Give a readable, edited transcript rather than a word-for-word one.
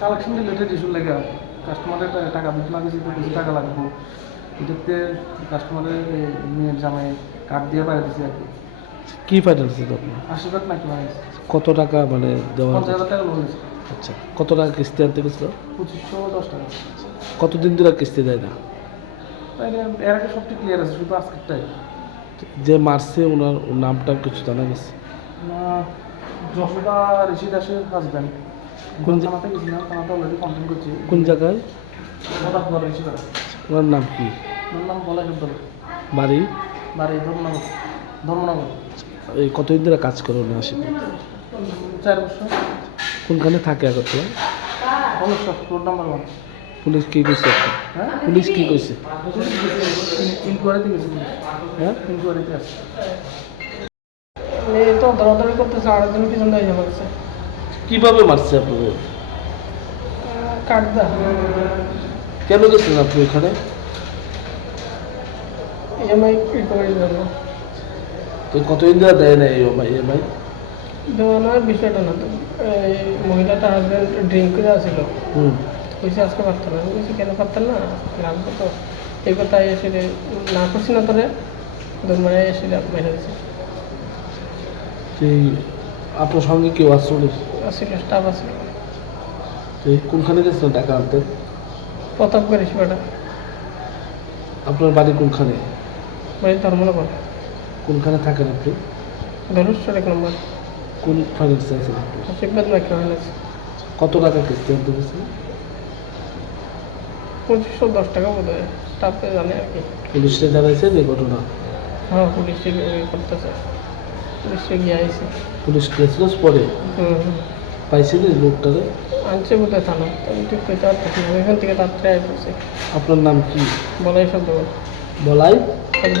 Collection related issue লাগে কাস্টমারের টাকা দিতে না দিতে বেশি টাকা লাগবে এটাতে কাস্টমারের মেয়ের জামাই কার্ড দিয়ে বাইরে দিচ্ছে আর কি। কি ফাইনান্স আপনি? আশীর্বাদ নাকি মানে কত টাকা মানে দেওয়া? 50,000 টাকা লোন নিয়েছে। আচ্ছা, কত টাকা কিস্তি আনতে গেছিল? 2510 টাকা। কতদিন ধরে কিস্তি দেয় না? তাই এর আগে সবটি ক্লিয়ার আছে, শুধু আজকেরটাই। যে মারছে ওনার নামটা কিছু জানা গেছে? না, যশোদা ঋষি দাসের হাজব্যান্ড। কোন থানাতে গেছিলাম, থানাতে অলরেডি কমপ্লেন করছি। কোন জায়গায়? মোটাফুয়ার ঋষি দাস। ওনার নাম কি? ওর নাম বলা কিন্তু বাড়ি? বাড়ি ধর্মনগর। ধর্মনগর। এই কতদিন ধরে কাজ করে উনি? আসেন 4 বছর। কোনখানে থাকে আগরতলা? Road number 1। পুলিশ কি কইছে? হ্যাঁ, পুলিশ কি কইছে? ইনকোয়ারিতে গেছি পুলিশ। হ্যাঁ, ইনকোয়ারিতে আছে। এই তো দৌড়াদৌড়ি করতেছে, আরেকজন পিছন দিয়ে জমা গেছে কিভাবে মারছে আপনাদের? কাটদা কেন গেছেন আপনি ওখানে? ইএমআই রিকভারির জন্য। তো কতদিন ধরে দেয় না ইএমআই? দেওয়ানোর বিষয়টা না তো, এই মহিলাটা হাজব্যান্ড ড্রিঙ্ক করে আসছিল, কইছে আজকে পারতাম না। আমি কইছি কেন পারতাম না, লাগবে তো। এই কথা এসে না করছি না তোরে, মানে এসে বেড়ে দিচ্ছে। সেই আপনার সঙ্গে কেউ আসলে আসছিল, স্টাফ আসছিল। সেই কোনখানে গেছিলেন টাকা আনতে? প্রতাপগড় হিসেবেটা আপনার বাড়ি কোনখানে? বাড়ি ধর্মনগর। কোনখানে থাকেন আপনি? ধনুষ্ঠর 1 নম্বর। কোন ফাইন্যান্সে আছেন আপনি? আশীর্বাদ মাইক্রো ফাইন্যান্স। কত টাকা কিস্তি আনতে গেছেন? 2510 টাকা বোধ হয়, স্টাফে জানে আর কি। পুলিশে জানাইছেন এই ঘটনা? হ্যাঁ, পুলিশে করতেছে, পুলিশে গিয়ে আইসি। পুলিশ গেছিল পরে? হুম, পাইছেন এই লোকটারে? আনছে বোধহয় থানা, আমি ঠিক করতে পারতেছি না। এখান থেকে তাড়াতাড়ি আই পড়ছে। আপনার নাম কি? বলাই শব্দ বলাই? শব্দ